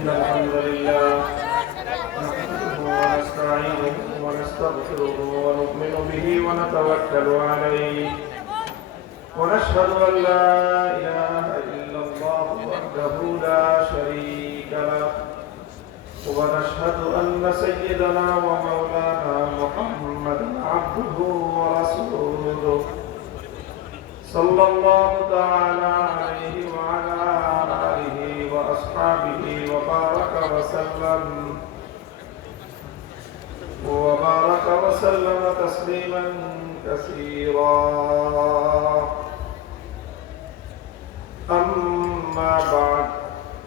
إن الحمد لله نحمده ونستعينه ونستغفره ونؤمن به ونتوكل عليه ونشهد أن لا إله إلا الله وحده لا شريك له ونشهد أن سيدنا ومولانا محمدا عبده ورسوله صلى الله تعالى عليه وعلى آله وأصحابه وبارك وسلم تسليما كثيرا. أما بعد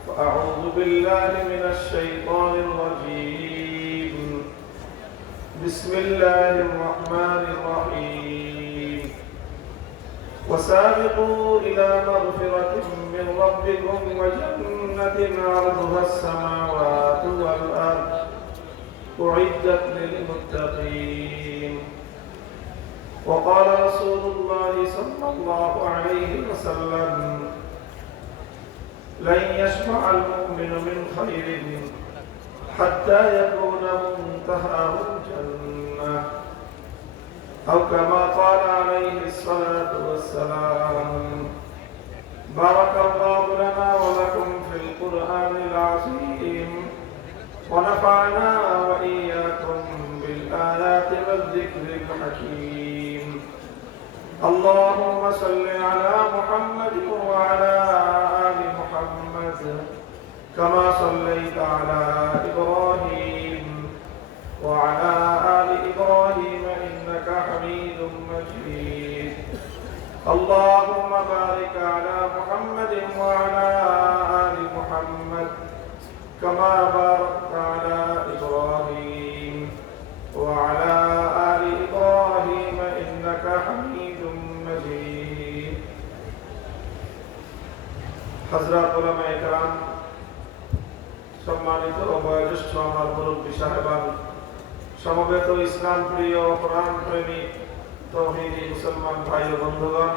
فأعوذ بالله من الشيطان الرجيم. بسم الله الرحمن الرحيم. وسابقوا إلى مغفرة من ربكم وجنة عرضها السماوات والأرض أعدت للمتقين. وقال رسول الله صلى الله عليه وسلم لن يشبع المؤمن من خير حتى يكون منتهاه الجنة أو كما قال عليه الصلاة والسلام. بارك الله لنا ولكم في القرآن العظيم ونفعنا وإياكم بالآيات والذكر الحكيم. اللهم صل على محمد وعلى آل محمد كما صليت على إبراهيم وعلى آل إبراهيم إنك حميد مجيد. اللهم بارك على محمد وعلى آل محمد كما باركت على إبراهيم وعلى آل إبراهيم إنك حميد مجيد. حضرات علماء کرام, সম্মানিত ও বয়োজ্যেষ্ঠ আমার মুরব্বী সাহেবান, সমবেত ইসলাম প্রিয় কোরআন প্রেমিক তৌহিদি মুসলমান ভাই ও বন্ধুগণ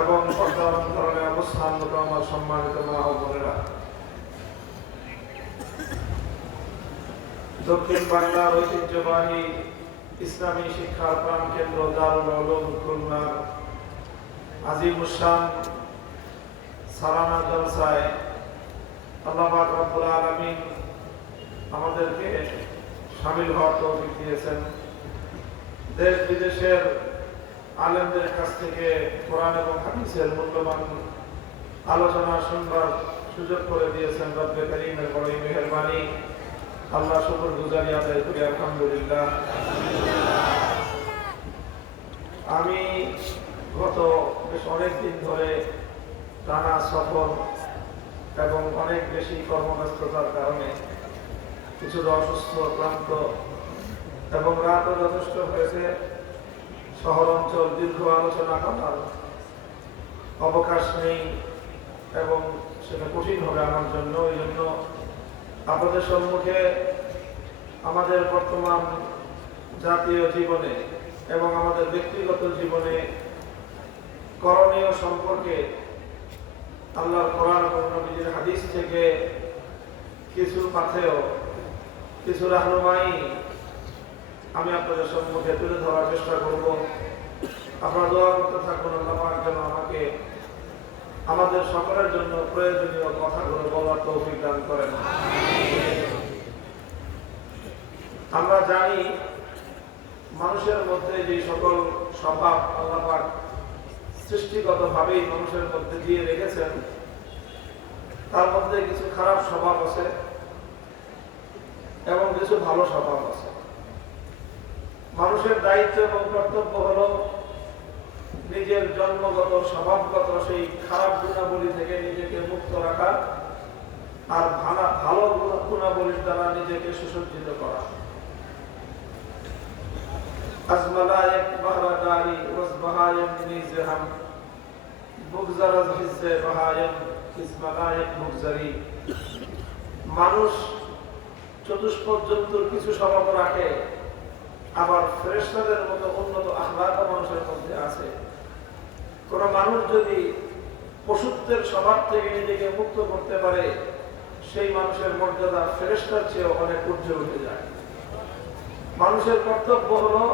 এবং পর্দারণে অবস্থানরত আমার সম্মানিত মা ও বোনেরা, দক্ষিণ বাংলার ঐতিহ্যবাহী ইসলামী শিক্ষার প্রাণকেন্দ্র দারুল উলুম খুলনার আজিমুশ-শান সালানা জলসায় আল্লাহ পাক রব্বুল আলামিন আমাদেরকে শামিল হওয়ার তৌফিক দিয়েছেন। দেশ বিদেশের আলেমদের কাছ থেকে কোরআন এবং হাদিসের মূল্যবান আলোচনা শুনবার সুযোগ করে দিয়েছেন রব্বে কারীমের বড়ই মেহেরবানি। আল্লাহ শুকর গুজারি আদায় করি আলহামদুলিল্লাহ। আমি গত বেশ অনেকদিন ধরে টানা সফর এবং অনেক বেশি কর্মব্যস্ততার কারণে কিছুটা অসুস্থ, ক্লান্ত এবং রাতও যথেষ্ট হয়েছে। শহর অঞ্চল দীর্ঘ আলোচনা করার অবকাশ নেই এবং সেটা কঠিন হবে আমার জন্য। এই জন্য আপনাদের সম্মুখে আমাদের বর্তমান জাতীয় জীবনে এবং আমাদের ব্যক্তিগত জীবনে করণীয় সম্পর্কে আল্লাহর কোরআন এবং নবীজির হাদিস থেকে কিছু পাথেয়, কিছু রাহনুমাই আমি আপনাদের সম্মুখে তুলে ধরার চেষ্টা করব। আপনারা দোয়া করতে থাকুন আল্লাহ পাক যেন আমাকে আমাদের সকলের জন্য প্রয়োজনীয় কথাগুলো বলার তৌফিক দান করেন। আমরা জানি মানুষের মধ্যে যে সকল স্বভাব আল্লাহ পাক সৃষ্টিগতভাবেই মানুষের মধ্যে দিয়ে রেখেছেন, তার মধ্যে কিছু খারাপ স্বভাব আছে এবং কিছু ভালো স্বভাব আছে। মানুষের দায়িত্ব এবং কর্তব্য হলো নিজের জন্মগত স্বভাবগত সেই খারাপ গুণাবলী থেকে নিজেকে মুক্ত রাখা আর ভালো গুণাবলীর দ্বারা নিজেকে সুসজ্জিত করা। আজমালায়েক বাহরাদারি ওয়াসবাহায়াম নিজহাম বুগজারাজ হিসে বাহায়াম ইসমালায়েক বুগজারি। মানুষ চতুষ্পদ জন্তুর কিছু স্বভাব রাখে, আবার ফেরেশতাদের মতো উন্নত আখলাক মানুষের মধ্যে আছে। কোন মানুষ যদি পশুত্বের স্বভাব থেকে নিজেকে মুক্ত করতে পারে, সেই মানুষের মর্যাদা ফেরেশতার চেয়ে অনেক ঊর্ধ্বে উঠে যায়। মানুষের কর্তব্য হলো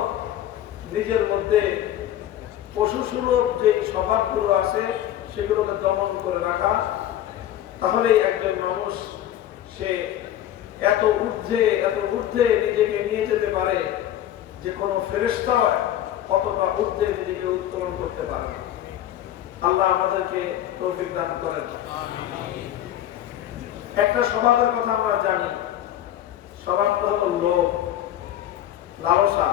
নিজের মধ্যে পশুসুলভ যে স্বভাবগুলো আছে সেগুলোকে দমন করে রাখা। তাহলেই একজন মানুষ সে এত ঊর্ধ্বে নিজেকে নিয়ে যেতে পারে যে কোনো ফেরেশতা অতটা ঊর্ধ্বে নিজেকে উত্তোলন করতে পারে না। আল্লাহ আমাদেরকে তৌফিক দান করেন। একটা স্বভাবের কথা আমরা জানি, স্বভাবটা হলো লোভ, লালসা।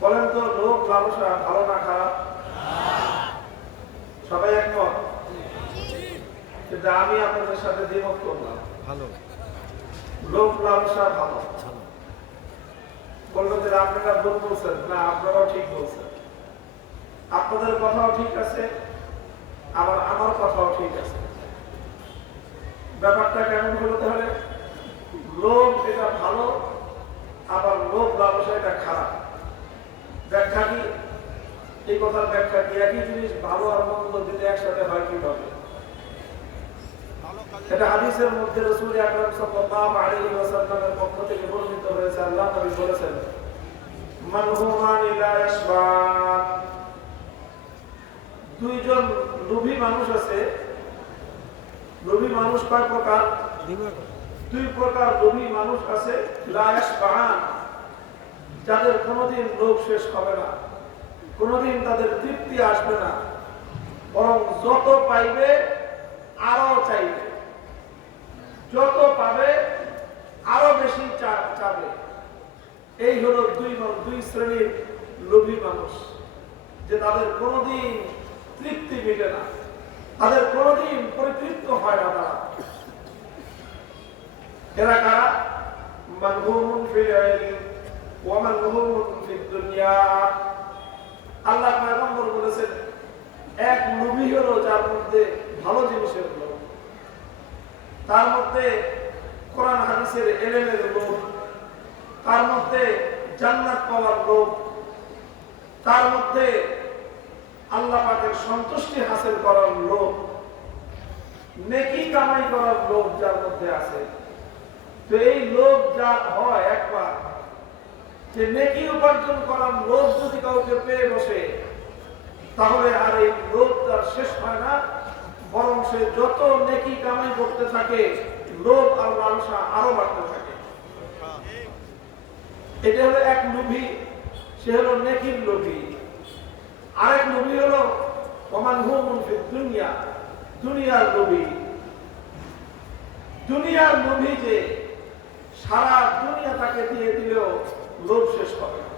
বলেন তো, লোভ লালসা ভালো না খারাপ? সবাই একমত? কিন্তু আমি আপনাদের সাথে দ্বিমত করলাম। ভালো। লোভ লালসা ভালো। বলবেন যে আপনারা ভুল বলছেন। না, আপনারাও ঠিক বলছেন। আপনাদের কথাও ঠিক আছে, আবার আমার কথাও ঠিক আছে। ব্যাপারটা কেমন হলো তাহলে? লোভ এটা ভালো, আবার লোভ লালসা এটা খারাপ। ব্যাখ্যা কি? এই কথার ব্যাখ্যা কি? একই জিনিস ভালো আর মন্দ দিতে একসাথে হয় কিভাবে? এটা হাদিসের মধ্যে রাসূল আকরাম সাল্লাল্লাহু আলাইহি ওয়াসাল্লামের পক্ষ থেকে বর্ণিত হয়েছে। আল্লাহ নবী বলেছেন, মান হুমানি লা ইয়াশবান। দুইজন লোভী মানুষ আছে। লোভী মানুষ কয় প্রকার? দুই প্রকার লোভী মানুষ আছে। লা ইয়াশবান, যাদের কোনোদিন লোভ শেষ হবে না, কোনোদিন তাদের তৃপ্তি আসবে না, বরং যত পাইবে আরো চাইবে, যত পাবে আরো বেশি চাবে। এই হলো দুই শ্রেণীর লোভী মানুষ, যে তাদের কোনোদিন তৃপ্তি মিলে না, তাদের কোনোদিন পরিতৃপ্ত হয় না। তারা এরা কারা? মানহুমুন ফিল ইলম ওয়া মানহুমুন ফিদ দুনিয়া। আল্লাহ পয়গম্বর বলেছেন, এক লোভী হলো যার মধ্যে ভালো জিনিসের লোভ, তার মধ্যে কোরআন হাদিসের ইলমের লোভ, তার মধ্যে জান্নাত পাওয়ার লোভ, তার মধ্যে আল্লাহ পাকের সন্তুষ্টি হাসিল করার লোভ, নেকি কামাই করার লোভ যার মধ্যে আছে। তো এই লোভ যা হয় একবার, যে নেকি উপার্জন করার লোভ যদি কাউকে পেয়ে বসে, তাহলে আর এই লোভ তার শেষ হয় না, বরং সে যত নেকি কামাই করতে থাকে লোভ আর লালসা আরো বাড়তে থাকে। এটা হলো এক লোভী, সে হলো নেকির লোভী। আরেক লোভী হলো ওয়ামানহুমুন ফিদ দুনিয়া, দুনিয়ার লোভী। দুনিয়ার লোভী যে সারা দুনিয়া তাকে দিয়ে দিলেও লোভ শেষ হবে না।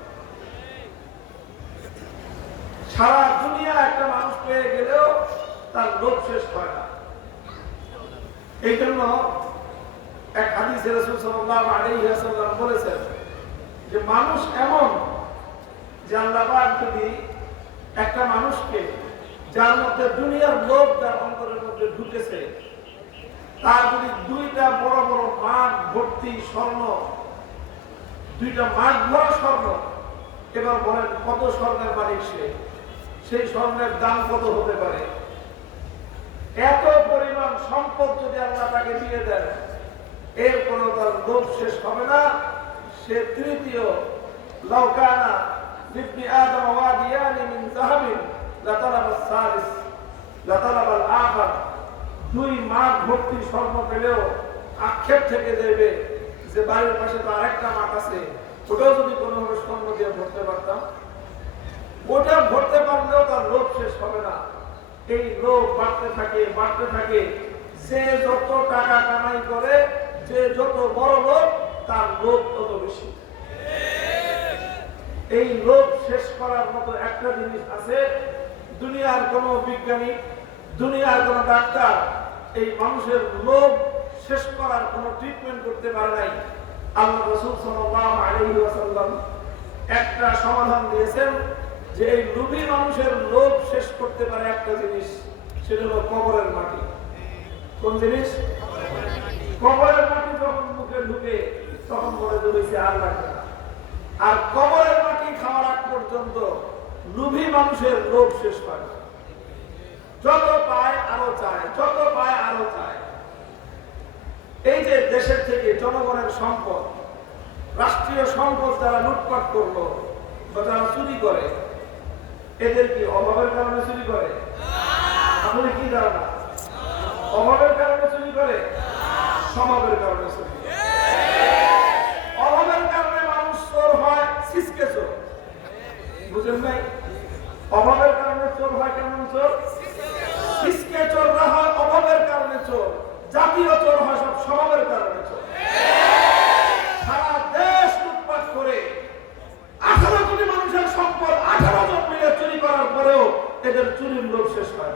সারা দুনিয়া একটা মানুষ পেয়ে গেলেও তার লোভ শেষ হয় না। এই জন্য এক হাদিসে রাসূল সাল্লাল্লাহু আলাইহি ওয়াসাল্লাম বলেছেন যে মানুষ এমন যে আল্লাহ পাক যদি একটা মানুষকে, যার মধ্যে দুনিয়ার লোভ তার অন্তরের মধ্যে ঢুকেছে, তার যদি দুইটা বড় বড় মাঠ ভর্তি স্বর্ণ, দুইটা মাঠ ভরা স্বর্ণ, এবার বলেন কত স্বর্ণের মালিক সে? সেই স্বর্ণের দাম কত হতে পারে? এত পরিমাণ সম্পদ যদি আল্লাহ তাকে দিয়ে দেন, এরপরেও তার লোভ শেষ হবে না। সে তৃতীয় লাউকানা লিবনি আদম ওয়াদিয়ানি মিন যাহাবিন লাতালাবাস সালিস লাতালাবাল আখার। দুই মাঠ ভর্তি স্বর্ণ পেলেও আক্ষেপ থেকে দেবে যে বাড়ির পাশে তো আরেকটা মাঠ আছে, ওটাও যদি কোনোভাবে স্বর্ণ দিয়ে ভরতে পারতাম। ওটা ভরতে পারলেও তার লোভ শেষ হবে না। এই লোভ বাড়তে থাকে, বাড়তে থাকে। যে যত টাকা কামাই করে, যে যত বড় লোভ, তার লোভ তত বেশি। এই লোভ শেষ করার মতো একটা জিনিস আছে। দুনিয়ার কোনো বিজ্ঞানী, দুনিয়ার কোনো ডাক্তার এই মানুষের লোভ শেষ করার কোনো ট্রিটমেন্ট করতে পারে নাই। আল্লাহ রাসূল সাল্লাল্লাহু আলাইহি ওয়াসাল্লাম একটা সমাধান দিয়েছেন যে এই লোভী মানুষের লোভ শেষ করতে পারে একটা জিনিস, সেটা হলো কবরের মাটি। কোন জিনিস? কবরের মাটি যখন মুখে ঢুকে তখন মনে ধরেছে আর লাগবে না। আর কবরের মাটি খাওয়ার আগ পর্যন্ত লোভী মানুষের লোভ শেষ পায় না। যত পায় জনগণের সম্পদ, রাষ্ট্রীয় সম্পদ যারা লুটপাট করলো বা যারা চুরি করে, এদের কি অভাবের কারণে চুরি করে? আপনি কি ধারণা? অভাবের কারণে চুরি করে? স্বভাবের কারণে চুরি করে। অভাবের কারণে মানুষ চোর হয়, সিসকে চোর। বুঝলেন নাই? অভাবের কারণে চোর হয় কেমন চোর? সিসকে চোররা হয় অভাবের কারণে চোর। জাতীয় চোর হয় সব স্বভাবের কারণে চোর। সারা দেশ লুটপাট করে 18 কোটি মানুষের সম্পদ 18 জন মিলে চুরি করার পরেও এদের চুরির লোভ শেষ হয়।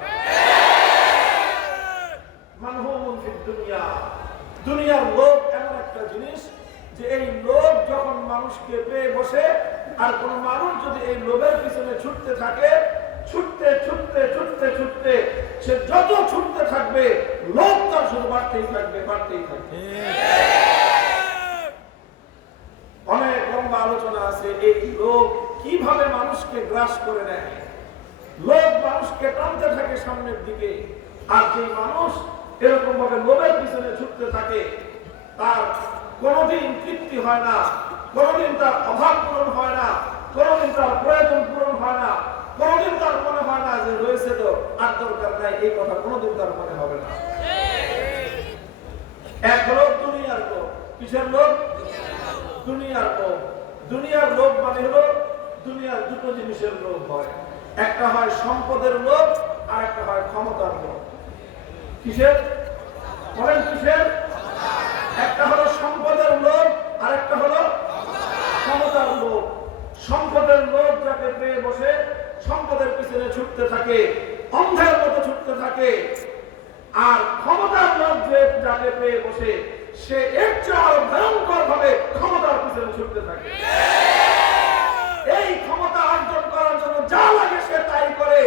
মানহুমুন ফিদ দুনিয়া, দুনিয়ার লোভ এমন একটা জিনিস যে এই লোভ যখন মানুষকে পেয়ে বসে, আর কোন মানুষ যদি এই লোভের পিছনে ছুটতে থাকে, ছুটতে ছুটতে ছুটতে ছুটতে সে যত ছুটতে থাকবে লোভ তার শুধু বাড়তেই থাকবে, বাড়তেই থাকবে। অনেক লম্বা আলোচনা আছে এই লোভ কিভাবে মানুষকে গ্রাস করে নেয়। লোভ মানুষকে টানতে থাকে সামনের দিকে, আর যে মানুষ এরকম ভাবে লোভের পিছনে ছুটতে থাকে তার কোনোদিন তৃপ্তি হয় না, কোনোদিন তার অভাব পূরণ হয় না, কোনোদিন তার প্রয়োজন পূরণ হয় না, কোনোদিন তার মনে হয় না যে রয়েছে তো আর দরকার নাই, এই কথা কোনোদিন তার মনে হবে না। এক হলো দুনিয়ার লোভ। কিসের লোভ? দুনিয়ার লোভ। দুনিয়ার লোভ মানে হলো দুনিয়ার দুটো জিনিসের লোভ হয়। একটা হয় সম্পদের লোভ, আর একটা হয় ক্ষমতার লোভ। কিসের? বলেন কিসের? একটা হলো সম্পদের লোভ, আর একটা হলো ক্ষমতার লোভ। সম্পদের লোভ যাকে পেয়ে বসে সম্পদের পিছনে ছুটতে থাকে, অন্ধের মতো ছুটতে থাকে, আর ক্ষমতার লোভ যাকে পেয়ে বসে সে এর চেয়ে ভয়ঙ্কর ভাবে ক্ষমতার পিছনে ছুটতে থাকে। এই ক্ষমতা অর্জন করার জন্য যা লাগে সে তাই করে।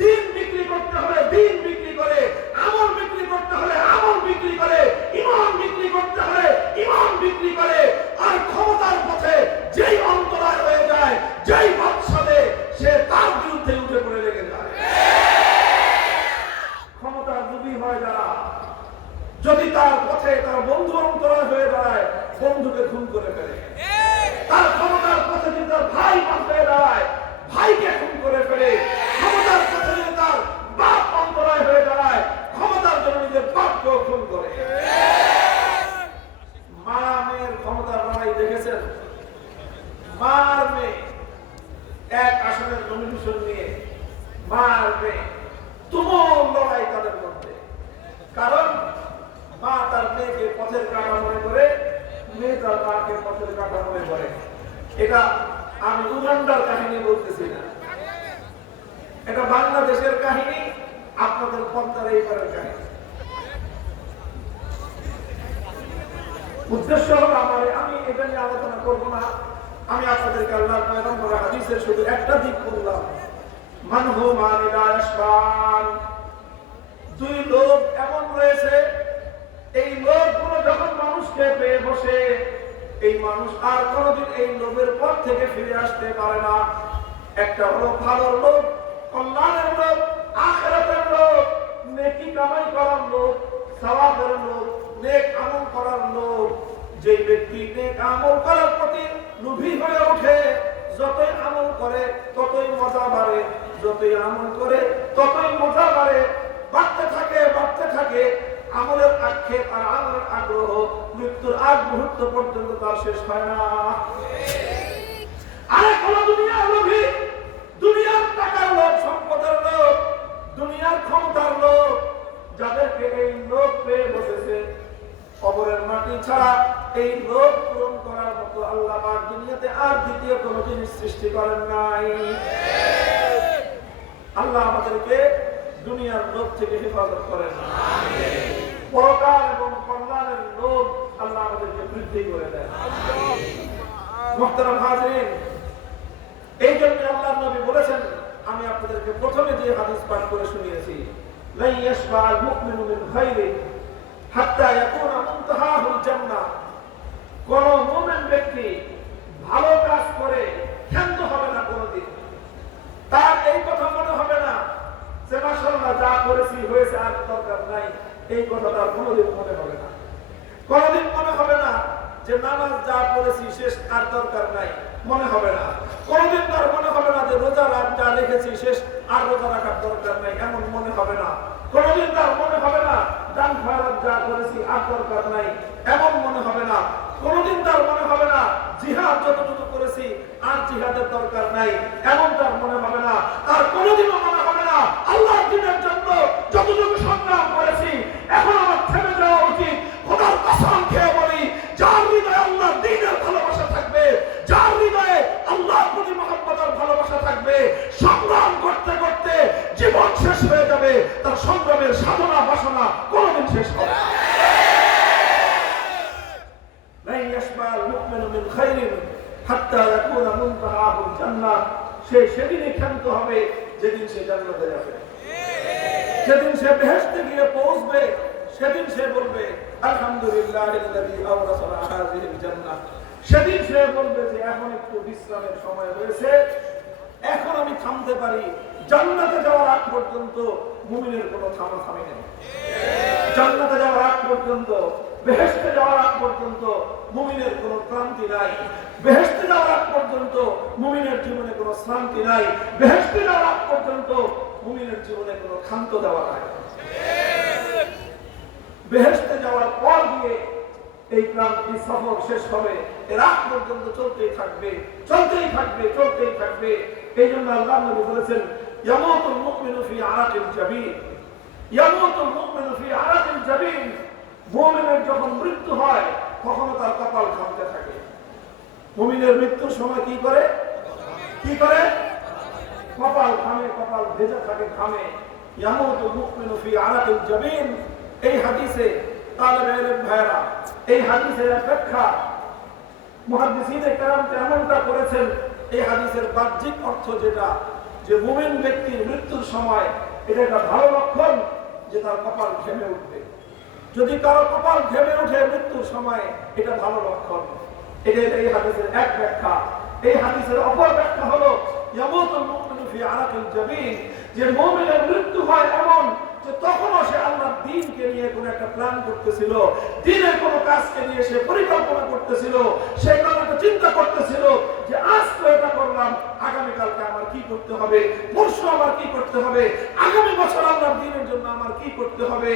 দিন বিক্রি করতে হলে দিন বিক্রি করে, আমল বিক্রি করতে হলে আমল বিক্রি করে, ইমান বিক্রি করতে হলে ইমান বিক্রি করে। আর ক্ষমতার পথে যেই অন্তরায় হয়ে যায়, যেই বাদশাহে সে তার বিরুদ্ধে উঠে পড়ে লেগে যায়। ক্ষমতার লোভী হয় যারা, যদি তার পথে তার বন্ধু অন্তরায় হয়ে দাঁড়ায়, বন্ধুকে খুন করে ফেলে। তার ক্ষমতার পথে যদি তার ভাই বাদ হয়ে দাঁড়ায়, ভাইকে খুন করে ফেলে। ক্ষমতার পথে যদি তার বাপ অন্তরায় হয়ে দাঁড়ায়, ক্ষমতার জন্য নিজের বাপকেও খুন করে। মা মেয়ের ক্ষমতার লড়াই দেখেছেন? মার মেয়ে এক আসনের নমিনেশন নিয়ে, মার মেয়ে তুমুল লড়াই তাদের মধ্যে। কারণ মা তার মেয়েকে পথের কাঁটা মনে করে, মেয়ে তার মাকে পথের কাঁটা মনে করে। এটা আমি উগান্ডার কাহিনী বলতেছি না, এটা বাংলাদেশের কাহিনী, আপনাদের পন্থার এইবারের কাহিনী। উদ্দেশ্য হলো আমি এটা নিয়ে আলোচনা করবো না। আমি আপনাদেরকে আল্লাহর পয়গম্বর হাদিসের শুধু একটা দিক বললাম, মানহুমান লা ইয়াশবান। দুই লোক এমন রয়েছে, এই লোকগুলো যখন মানুষকে পেয়ে বসে, এই মানুষ আর কোনোদিন এই লোভের পথ থেকে ফিরে আসতে পারে না। একটা হলো ভালোর লোক, কল্যাণের লোক, আখিরাতের লোক, নেকি কামাই করার লোক, সওয়াবের লোক, নেক আমল করার লোক। যে ব্যক্তি নেক আমল করার প্রতি লোভী হয়ে ওঠে, যতই আমল করে ততই মজা বাড়ে, যতই আমল করে ততই মজা বাড়ে, বাড়তে থাকে বাড়তে থাকে। আমলের আক্ষেপ আর আমলের আগ্রহ মৃত্যুর আগ মুহূর্ত পর্যন্ত তার শেষ হয় না। আরেক হলো দুনিয়ার লোভী, দুনিয়ার টাকার লোভ, সম্পদের লোভ, দুনিয়ার ক্ষমতার লোভ। যাদেরকে এই লোভ পেয়ে বসেছে, কবরের মাটি ছাড়া এই লোভ পূরণ করার মতো আল্লাহ পাক দুনিয়াতে আর দ্বিতীয় কোন জিনিস সৃষ্টি করেন নাই। আল্লাহ আমাদেরকে দুনিয়ার লোভ থেকে হেফাজত করেন, পরকাল এবং কল্যাণের লোভ আল্লাহ আমাদেরকে বৃদ্ধি করে দেন। মুহতারাম হাজিরিন, এই জন্য আল্লাহর নবী বলেছেন, আমি আপনাদেরকে প্রথমে যে হাদিস পাঠ করে শুনিয়েছি, লা ইয়াশবা'আল মুমিনু মিন খায়রিন হাত্তা ইয়াকুনা মুনতাহাহুল জান্নাহ। কোন মুমিন ব্যক্তি ভালো কাজ করে ক্ষান্ত হবে না কোনদিন। তার এই কথা মনে হবে না যে মাশাআল্লাহ যা করেছি হয়েছে, আর দরকার নাই, এই কথা তার কোনদিন মনে হবে না। কোনদিন মনে হবে না যে নামাজ যা পড়েছি শেষ আর দরকার নাই, মনে হবে না। কোনদিন তার মনে হবে না যে রোজা যা রেখেছি শেষ আর রোজা রাখার দরকার নাই, এমন মনে হবে না। কোনদিন তার মনে হবে না দান খয়রাত যা করেছি আর দরকার নাই, এমন মনে হবে না। কোনদিন তার মনে হবে না জিহাদ যতটুকু করেছি আর জিহাদের দরকার নাই, এমন তার মনে হবে না। আর কোনদিনও মনে হবে না আল্লাহর দ্বীনের জন্য যতটুকু সংগ্রাম করেছি এখন আমার থেমে যাওয়া উচিত। খোদার কসম খেয়ে বলি, যার হৃদয়ে আল্লাহর দ্বীনের ভালোবাসা থাকবে, যার হৃদয়ে আল্লাহর প্রতি মহব্বত আর ভালোবাসা থাকবে, সংগ্রাম করতে করতে জীবন শেষ হয়ে যাবে, তার সংগ্রামের সাধনা বাসনা কোনদিন শেষ হবে না। সেদিনই ক্ষান্ত হবে যেদিন সে জান্নাতে যাবে, যেদিন সে বেহেশতে গিয়ে পৌঁছবে, সেদিন সে বলবে আলহামদুলিল্লাহিল্লাযী আওরাসানা হাযিহিল জান্নাহ। সেদিন সে বলবে যে এখন একটু বিশ্রামের সময় হয়েছে, এখন আমি থামতে পারি। জান্নাতে যাওয়ার আগ পর্যন্ত মুমিনের কোনো থামাথামি নেই। জান্নাতে যাওয়ার আগ পর্যন্ত, বেহেশতে যাওয়ার আগ পর্যন্ত মুমিনের কোনো ক্লান্তি নাই। বেহেশতে যাওয়ার আগ পর্যন্ত মুমিনের জীবনে কোনো শ্রান্তি নাই। বেহেশতে যাওয়ার আগ পর্যন্ত মুমিনের জীবনে কোনো ক্ষান্ত দেওয়া নাই। বেহেশতে যাওয়ার পর দিয়ে এই ক্রান্তি সফর শেষ হবে, এর আগ পর্যন্ত চলতেই থাকবে, চলতেই থাকবে, চলতেই থাকবে। এই জন্য আল্লাহ নবী বলেছেন ইয়ামুতুল মুমিনু ফি আরাকিল জাবিন, ইয়ামুতুল মুমিনু ফি আরাকিল জাবিন। মুমিনের যখন মৃত্যু হয় কখনো তার কপাল ঘামতে থাকে। মুমিনের মৃত্যুর সময় কি করে? কি করে? কপাল ঘামে, কপাল ভেজা থাকে ঘামে। ইয়ামুতুল মুমিনু ফি আরাকিল জাবিন। এই হাদিসে তালেবে ইলম ভাইরা, এই হাদিসের ব্যাখ্যা মুহাদ্দিসিনে কেরাম এমনটা করেছেন, এই হাদিসের বাহ্যিক অর্থ যেটা, যে মুমিন ব্যক্তির মৃত্যুর সময় এটা একটা ভালো লক্ষণ যে তার কপাল ঘেমে উঠবে। যদি কারো কপাল ঘেমে ওঠে মৃত্যুর সময়, এটা ভালো লক্ষণ। এটা এই হাদিসের এক ব্যাখ্যা। এই হাদিসের অপর ব্যাখ্যা হলো ইয়ামুতুল মুমিনু ফি আরাকিল জাবিন, যে মুমিনের মৃত্যু হয় এমন যে তখনও সে আল্লাহর দ্বীনকে নিয়ে কোনো একটা প্ল্যান করতেছিল, দ্বীনের কোনো কাজকে নিয়ে সে পরিকল্পনা করতেছিল, সে কোনো একটা চিন্তা করতেছিল যে আজ তো এটা করলাম, আগামীকালকে আমার কি করতে হবে, পরশু আমার কি করতে হবে, আগামী বছর আল্লাহর দ্বীনের জন্য আমার কি করতে হবে।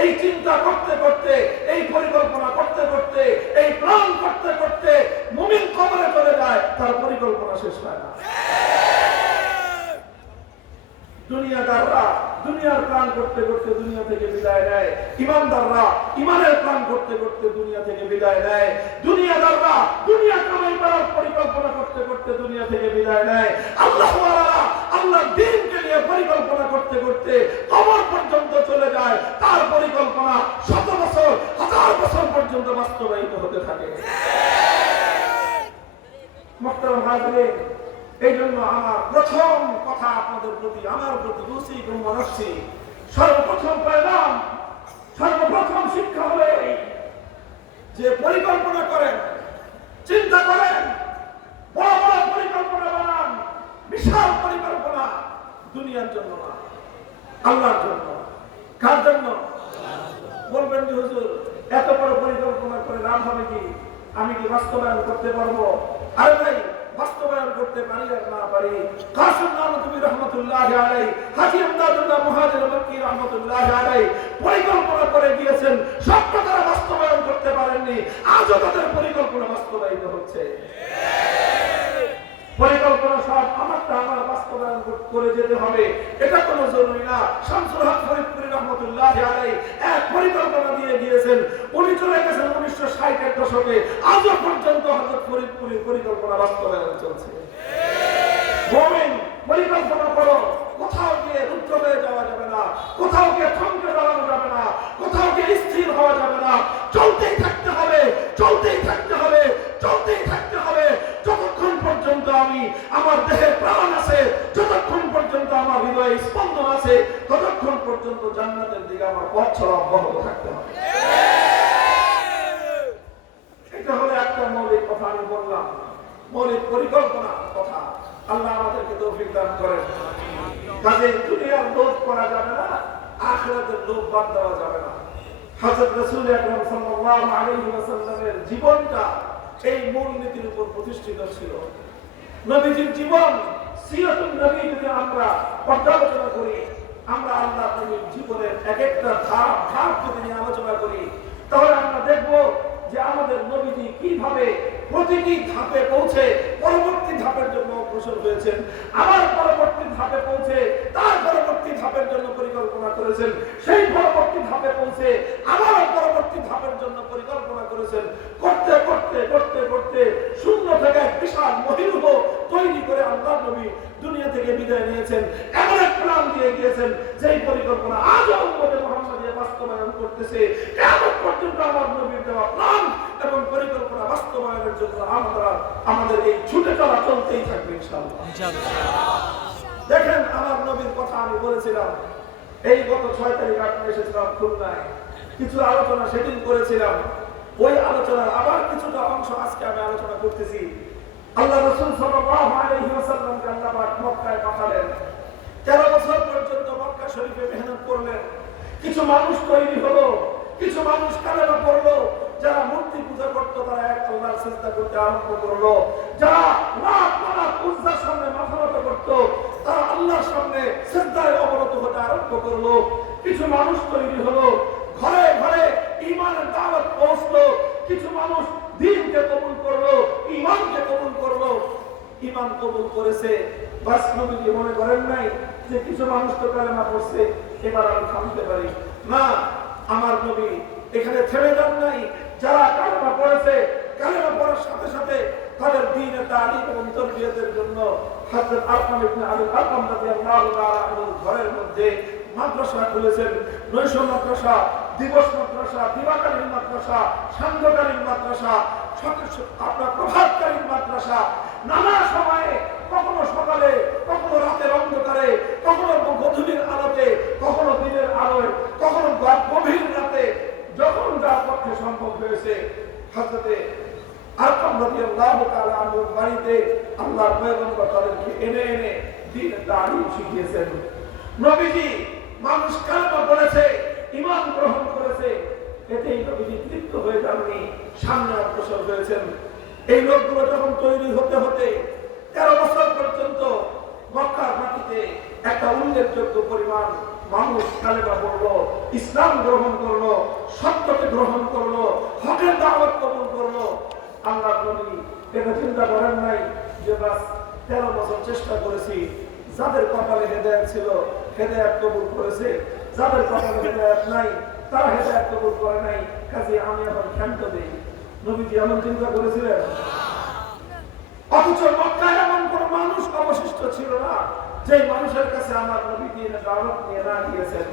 এই চিন্তা করতে করতে, এই পরিকল্পনা করতে করতে, এই প্ল্যান করতে করতে মুমিন কবরে চলে যায়, তার পরিকল্পনা শেষ হয় না। দুনিয়াদাররা দুনিয়ার প্ল্যান করতে করতে দুনিয়া থেকে বিদায় নেয়, ইমানদাররা ইমানের প্ল্যান করতে করতে দুনিয়া থেকে বিদায় নেয়। দুনিয়াদাররা দুনিয়া কামাই করার পরিকল্পনা করতে করতে দুনিয়া থেকে বিদায় নেয়। আল্লাহওয়ালারা আল্লাহর দ্বীনকে নিয়ে পরিকল্পনা করতে করতে কবর পর্যন্ত চলে যায়, তার পরিকল্পনা 100 বছর 1000 বছর পর্যন্ত বাস্তবায়িত হতে থাকে। মুহতারাম হাজিরিন, এই জন্য আমার প্রথম কথা আপনাদের প্রতি, আমার প্রতি উসিকুম ওয়া নাফসি, সর্বপ্রথম পয়গাম, সর্বপ্রথম শিক্ষা হলো এই যে পরিকল্পনা করেন, চিন্তা করেন, বড় বড় পরিকল্পনা বানান, বিশাল পরিকল্পনা, দুনিয়ার জন্য না, আল্লাহর জন্য। কার জন্য? বলবেন যে হুজুর এত বড় পরিকল্পনা করে লাভ হবে কি? আমি কি বাস্তবায়ন করতে পারবো? আরে ভাই, বাস্তবায়ন করতে পারি আর না পারি, কাসিম নানতুবি রহমাতুল্লাহি আলাইহি, হাজী আমদাদুল্লাহ মুহাজির মক্কি রহমাতুল্লাহি আলাইহি পরিকল্পনা করে দিয়েছেন, সবটা তারা বাস্তবায়ন করতে পারেননি, আজও তাদের পরিকল্পনা বাস্তবায়িত হচ্ছে। পরিকল্পনা সব আমারটা আমার বাস্তবায়ন করে যেতে হবে, এটা কোনো জরুরি না। শামসুল হক ফরিদপুরি রহমাতুল্লাহি আলাইহি এক পরিকল্পনা দিয়ে গিয়েছেন, উনি চলে গেছেন 1960-এর দশকে, আজও পর্যন্ত হযরত ফরিদপুরির পরিকল্পনা বাস্তবায়ন চলছে। মুমিন পরিকল্পনা করো, কোথাও গিয়ে রুদ্ধ হয়ে যাওয়া যাবে না, কোথাও গিয়ে থমকে দাঁড়ানো যাবে না, কোথাও গিয়ে স্থির হওয়া যাবে না, চলতেই থাকতে হবে, চলতেই থাকতে হবে, চলতেই থাকতে হবে, যতক্ষণ পর্যন্ত আমি আমার দেহে প্রাণ আছে, যতক্ষণ পর্যন্ত আমার হৃদয়ে স্পন্দন আছে, ততক্ষণ পর্যন্ত জান্নাতের দিকে আমার পথ চলা অব্যাহত থাকতে হবে। এটা হলো একটা মৌলিক কথা আমি বললাম, মৌলিক পরিকল্পনা কথা। আল্লাহ আমাদেরকে তৌফিক দান করেন। কাজে দুনিয়ার লোভ করা যাবে না, আখিরাতের লোভ বাদ দেওয়া যাবে না। হযরত রাসূল আকরাম সাল্লাল্লাহু আলাইহি ওয়াসাল্লামের জীবনটা এই মূলনীতির উপর প্রতিষ্ঠিত ছিল। নবীজির জীবন সিরাতুন নবী যদি আমরা পর্যালোচনা করি, আমরা আল্লাহর নবীর জীবনের এক একটা ধাপ যদি নিয়ে আলোচনা করি, তাহলে আমরা দেখব যে আমাদের নবীজি কিভাবে প্রতিটি ধাপে পৌঁছে পরবর্তী ধাপের জন্য অগ্রসর হয়েছেন, আবার পরবর্তী ধাপে পৌঁছে তার পরবর্তী ধাপের জন্য পরিকল্পনা করেছেন, সেই পরবর্তী ধাপে পৌঁছে আবার পরবর্তী ধাপের জন্য পরিকল্পনা করেছেন। করতে করতে করতে করতে শূন্য থেকে এক বিশাল মহিরুহ তৈরি করে আল্লাহর নবী দুনিয়া থেকে বিদায় নিয়েছেন। এমন এক প্ল্যান দিয়ে গিয়েছেন যেই পরিকল্পনা আজও উম্মতে মুহাম্মাদিয়া বাস্তবায়ন করতেছে। কিয়ামত পর্যন্ত আমার নবীর দেওয়া প্ল্যান এবং পরিকল্পনা বাস্তবায়নের জন্য আমরা আমাদের এই ছুটে চলা চলতেই থাকবে ইনশাআল্লাহ। দেখেন, আমার নবীর কথা আমি বলেছিলাম, এই গত 6 তারিখ আপনি এসেছিলাম খুলনায়, কিছু আলোচনা সেদিন করেছিলাম। ওই আলোচনার আবার কিছুটা অংশ আজকে আমি আলোচনা করতেছি। আল্লাহ রাসূল সাল্লাল্লাহু আলাইহি ওয়াসাল্লামকে আল্লাহ পাক মক্কায় পাঠালেন। 13 বছর পর্যন্ত মক্কা শরীফে মেহনত করলেন। কিছু মানুষ তৈরি হলো, কিছু মানুষ কালেমা পড়লো। যারা মূর্তি পূজা করতো তারা এক আল্লাহর সিজদা করতে আরম্ভ করলো। যারা লাত মানাত উজ্জার সামনে মাথা নত করতো তারা আল্লাহর সামনে সিজদায় অবনত হতে আরম্ভ করলো। কিছু মানুষ তৈরি হলো, ঘরে ঘরে ঈমানের দাওয়াত পৌঁছলো। কিছু মানুষ দ্বীনকে কবুল করলো, ঈমানকে কবুল করলো। ঈমান কবুল করেছে, বাস নবীজি মনে করেন নাই যে কিছু মানুষ তো কালেমা পড়ছে, এবার আমি থামতে পারি না। আমার নবী এখানে থেমে যান নাই। যারা কালেমা পড়েছে, কালেমা পড়ার সাথে সাথে তাদের দ্বীনের তালিম এবং তারবিয়তের জন্য হযরত আরকাম ইবনে আবুল আরকাম রাদিয়াল্লাহু তাআলা আনহুর ঘরের মধ্যে মাদ্রাসা খুলেছেন। নৈশ মাদ্রাসা, দিবস মাদ্রাসা, দিবাকালীন মাদ্রাসা, সান্ধ্যকালীন মাদ্রাসা, আপনার প্রভাতকালীন মাদ্রাসা। নানা সময়ে, কখনো সকালে, কখনো রাতের অন্ধকারে, কখনো গধূলির আলোতে, কখনো দিনের আলোয়, কখনো গভীর রাতে, যখন যার পক্ষে সম্ভব হয়েছে হযরতে আরকাম রাদিয়াল্লাহু তাআলা আনহুর বাড়িতে আল্লাহর পয়গম্বর তাদেরকে এনে এনে দ্বীনের তালিম শিখিয়েছেন। নবীজি মানুষ কালেমা পড়েছে, ঈমান গ্রহণ করেছে, এতেই নবীজি তৃপ্ত হয়ে যাননি, সামনে অগ্রসর হয়েছেন। এই লোকগুলো যখন তৈরি হতে হতে 13 বছর পর্যন্ত মক্কার মাটিতে একটা উল্লেখযোগ্য পরিমাণ মানুষ কালেমা পড়লো, ইসলাম গ্রহণ করলো, সত্যকে গ্রহণ করলো, হকের দাওয়াত কবুল করলো। আল্লাহর নবী এটা চিন্তা করেন নাই যে বাস 13 বছর চেষ্টা করেছি, যাদের কপালে হেদায়েত ছিল হেদায়েত কবুল করেছে, যাদের কপালে হেদায়েত নাই তারা হেদায়েত কবুল করে নাই, কাজে আমি এখন ক্ষান্ত দেই। নবীজি এমন চিন্তা করেছিলেন? অথচ মক্কায় এমন কোন মানুষ অবশিষ্ট ছিল না যে মানুষের কাছে আমার নবী দ্বীনের দাওয়াত নিয়ে না গিয়েছেন।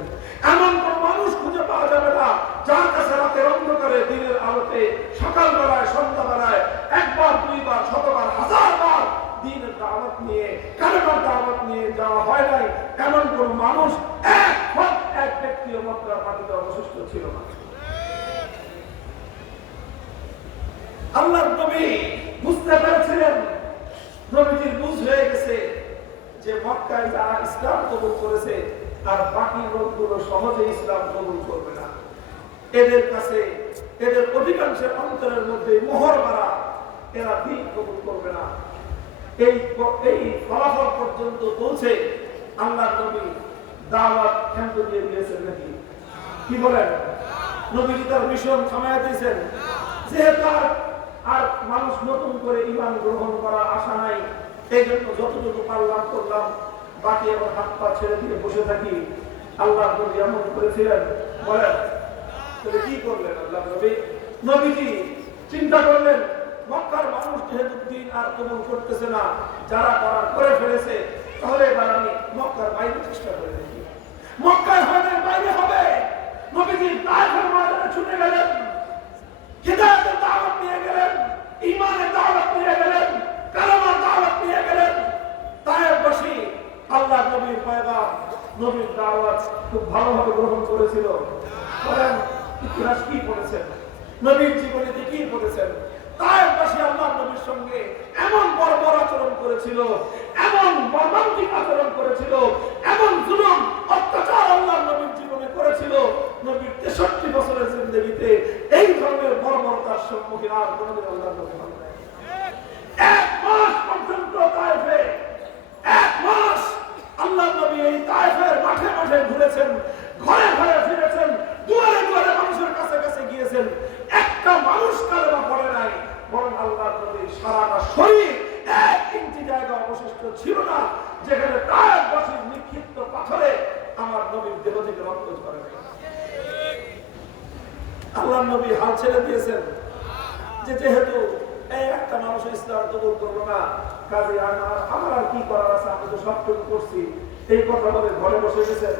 এমন কোন মানুষ খুঁজে পাওয়া যাবে না যার কাছে রাতের অন্ধকারে দিনের আলোতে সকালবেলায় সন্ধ্যাবেলায় একবার, দুইবার, শতবার, হাজারবার দ্বীনের দাওয়াত নিয়ে, কালেমার দাওয়াত নিয়ে যাওয়া হয় নাই। এমন কোন মানুষ এক ব্যক্তিও মক্কার মাটিতে অবশিষ্ট ছিল না। আল্লাহর নবী বুঝতে পেরেছিলেন, নবীজির বুঝ হয়ে গেছে যে মক্কায় যারা ইসলাম কবুল করেছে আর বাকি লোকগুলো সহজে ইসলাম কবুল করবে না। এদের কাছে, এদের অধিকাংশের অন্তরের মধ্যে মোহর মারা, এরা দ্বীন কবুল করবে না। এই ফলাফল পর্যন্ত পৌঁছে আল্লাহর নবী দাওয়াত ক্ষান্ত দিয়ে দিয়েছেন নাকি? কি বলেন? নবীজি তার মিশন থামাইয়া দিয়েছেন। যেহেতু আর মানুষ নতুন করে ঈমান গ্রহণ করার আশা নাই, এই জন্য যতটুকু পারলাম করলাম, বাকি আবার হাত পা ছেড়ে দিয়ে বসে থাকি। আল্লাহ নবী এমন করেছিলেন? বলেন তাহলে কি করলেন আল্লাহ নবী? নবীজি চিন্তা করলেন মক্কার মানুষ যেহেতু দ্বীন আর কবুল করতেছে না, যারা করার করে ফেলেছে, তাহলে এবার আমি মক্কার বাইরে চেষ্টা করে দেখি। মক্কায় হয়তো বাইরে হবে। নবীজি তায়েফের ময়দানে ছুটে গেলেন, হিদায়াতের দাওয়াত নিয়ে গেলেন, ঈমানের দাওয়াত নিয়ে গেলেন, কালেমার দাওয়াত নিয়ে গেলেন। তায়েফবাসী আল্লাহ নবীর পয়গাম, নবীর দাওয়াত খুব ভালোভাবে গ্রহণ করেছিল। বলেন ইতিহাস কি পড়েছেন? নবীর জীবনীতে কি পড়েছেন? তায়েফবাসী আল্লাহ নবীর সঙ্গে এমন বর্বর আচরণ করেছিল, এমন মর্মান্তিক আচরণ করেছিল, এমন জুলুম অত্যাচার আল্লাহ নবীর জীবনে করেছিল। নবীর 63 বছরের জিন্দগিতে এই ধরনের বর্বরতার সম্মুখীন আর কোনোদিন আল্লাহর নবী হন নাই। 1 মাস পর্যন্ত তায়েফে 1 মাস আল্লাহর নবী এই তায়েফের মাঠে মাঠে ঘুরেছেন, ঘরে ঘরে ফিরেছেন, দুয়ারে দুয়ারে মানুষের কাছে কাছে গিয়েছেন। একটা মানুষ কালেমা পড়ে নাই, বরং আল্লাহর নবীর সারাটা শরীর 1 ইঞ্চি জায়গা অবশিষ্ট ছিল না যেখানে তায়েফবাসীর নিক্ষিপ্ত পাথরে আমার নবীর দেহ থেকে রক্ত ঝরে নাই। আল্লাহর নবী হাল ছেড়ে দিয়েছেন যে যেহেতু এই একটা মানুষ ইসলাম কবুল করলো না, কাজে আমার আর কি করার আছে, আমি তো সবটুকু করছি, এই কথা বলে ঘরে বসে গেছেন।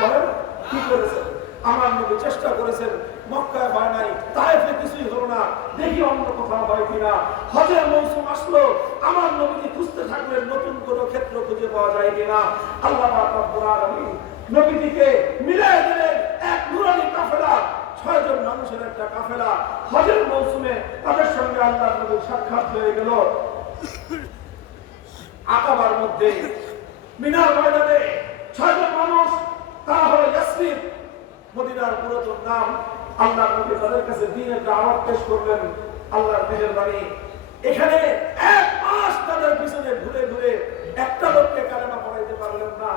বলেন কি করেছেন? আমার নবী চেষ্টা করেছেন, মক্কায় হয় নাই, তায়েফে কিছুই হলো না, দেখি অন্য কোথাও হয় কিনা। হজের মৌসুম আসলো, আমার নবীকে খুঁজতে থাকলেন নতুন কোনো ক্ষেত্র খুঁজে পাওয়া যায় কিনা। আল্লাহ পাক রব্বুল আলামিন নবীকে মিলাই দিলেন এক নুরানি কাফেলা, 6 জন মানুষের একটা কাফেলা। হজের মৌসুমে তাদের সঙ্গে আল্লাহর নবীর সাক্ষাৎ হয়ে গেল। আকাবার মধ্যে মিনার ময়দানে 6 জন মানুষ, তারা হলো ইয়াসরিব, মদিনার পুরাতন নাম। আল্লাহর নবী তাদের কাছে দ্বীনের দাওয়াত পেশ করলেন। আল্লাহর মেহেরবানি, এখানে 1 মাস তাদের পিছনে ঘুরে ঘুরে একটা লোককে কালেমা পড়াইতে পারলেন না।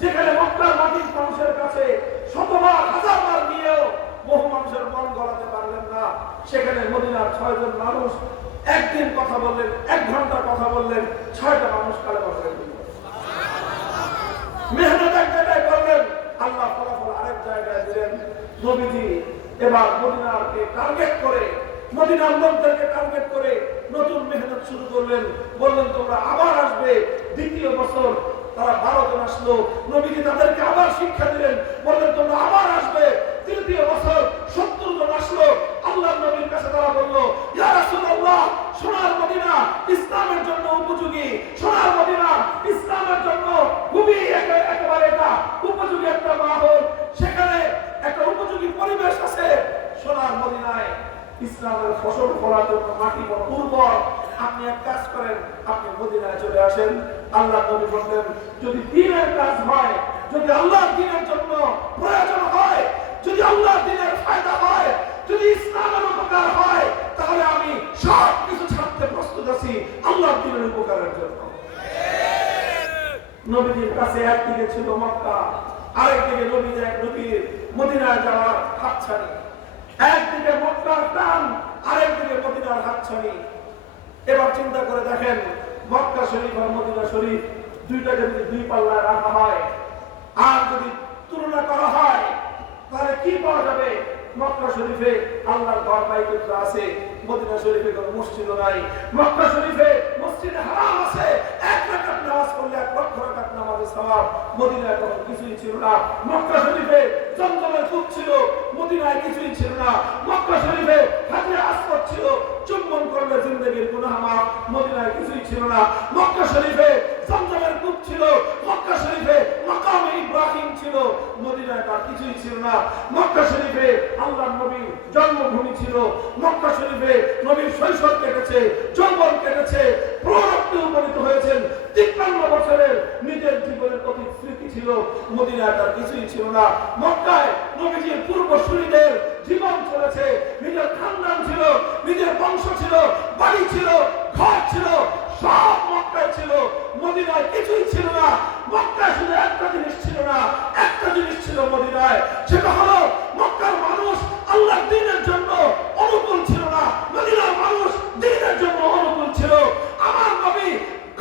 যেখানে মক্কার মাটির মানুষের কাছে শতবার হাজারবার নিয়েও বহু মানুষের মন গলাতে পারলেন না, সেখানে মদিনার 6 জন মানুষ একদিন কথা বললেন, 1 ঘন্টা কথা বললেন, 6টা মানুষ কালেমা পড়ে দিল। মেহনত এক জায়গায় করলেন, আল্লাহ ফলাফল আরেক জায়গায় দিলেন। নবীজি এবার মদিনাকে টার্গেট করে, মদিনার লোকদেরকে টার্গেট করে নতুন মেহনত শুরু করলেন। বললেন তোমরা আবার আসবে। দ্বিতীয় বছর তারা 12 জন আসলো। নবীজি তাদেরকে আবার শিক্ষা দিলেন, বললেন তোমরা আবার আসবে। তৃতীয় বছর 70 জন আসলো। আল্লাহর নবীর কাছে তারা বলল, ইয়া রাসূলুল্লাহ, সোনার মদিনা ইসলামের জন্য উপযোগী, সোনার মদিনা ইসলামের জন্য খুবই একেবারে এটা উপযোগী একটা মাহল, সেখানে একটা উপযোগী পরিবেশ আছে। সোনার মদিনায় ইসলামের ফসল ফলার জন্য মাটি বড় উর্বর। আপনি এক কাজ করেন, আপনি মদিনায় চলে আসেন। আল্লাহ নবী বললেন, যদি দ্বীনের কাজ হয়, যদি আল্লাহর দ্বীনের জন্য প্রয়োজন হয়, যদি আল্লাহর দ্বীনের ফায়দা হয়, যদি ইসলামের উপকার হয়, তাহলে আমি সব কিছু ছাড়তে প্রস্তুত আছি আল্লাহর দ্বীনের উপকারের জন্য। নবীজির কাছে একদিকে ছিল মক্কা, আরেকদিকে নবীর মদিনায় যাওয়ার হাতছানি। একদিকে মক্কার টান, আরেকদিকে মদিনার হাতছানি। এবার চিন্তা করে দেখেন, মক্কা শরীফ আর মদিনা শরীফ দুইটাকে যদি 2 পাল্লায় রাখা হয় আর যদি তুলনা করা হয়, তাহলে কি পাওয়া যাবে? মক্কা শরীফে আল্লাহর ঘর বাইতুল্লাহ আছে, মদিনা শরীফে কোনো মসজিদও নাই। মক্কা শরীফে মসজিদে হারাম আছে, 1 রাকাত নামাজ পড়লে 1 লক্ষ রাকাত নামাজের সওয়াব। মদিনায় তখন কিছুই ছিল না। মক্কা শরীফে জমজমের কূপ ছিল, মদিনায় কিছুই ছিল না। মক্কা শরীফে হাজরে আসওয়াদ ছিল, চুম্বন করলে জিন্দেগীর গুনাহ মাফ। মদিনায় কিছুই ছিল না। মক্কা শরীফে জমজমের কূপ ছিল, মক্কা শরীফে মাকামে ইব্রাহিম ছিল, মদিনায় তার কিছুই ছিল না। মক্কা শরীফে আল্লাহর নবীর জন্মভূমি ছিল, মক্কা শরীফে নবীর শৈশব কেটেছে, যৌবন কেটেছে, প্রৌঢ়ত্বে উপনীত হয়েছেন। 53 বছরের নিজের জীবনের অতীত স্মৃতি ছিল, মদিনায় তার কিছুই ছিল না। মক্কায় নবীজির পূর্বসূরীদের জীবন চলেছে, নিজের খানদান ছিল, নিজের বংশ ছিল, বাড়ি ছিল, ঘর ছিল, সব মক্কায় ছিল। মদিনায় কিছুই ছিল না। মক্কায় শুধু একটা জিনিস ছিল না, একটা জিনিস ছিল মদিনায়, সেটা হলো মক্কার মানুষ আল্লাহর দ্বীনের জন্য অনুকূল ছিল না, মদিনার মানুষ দ্বীনের জন্য অনুকূল ছিল। আমার নবী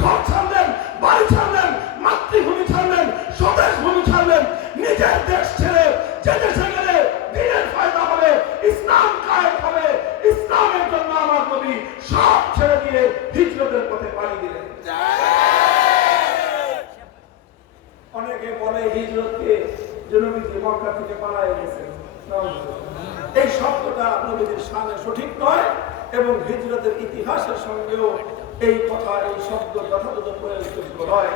ঘর ছাড়লেন, বাড়ি ছাড়লেন, মাতৃভূমি ছাড়লেন, স্বদেশ ভূমি ছাড়লেন, নিজের দেশ ছেড়ে যে দেশে গেলে দ্বীনের ফায়দা হবে, ইসলাম কায়েম হবে, ইসলামের জন্য আমার নবী সব ছেড়ে দিয়ে হিজরতের পথে পাড়ি দিলেন। অনেকে বলে হিজরতকে নবীজি মক্কা থেকে পালায়ে গেছেন, এই শব্দটা নবীজির শানে সঠিক নয় এবং হিজরতের ইতিহাসের সঙ্গেও এই কথা, এই শব্দ যথাযথ প্রয়োগযোগ্য নয়।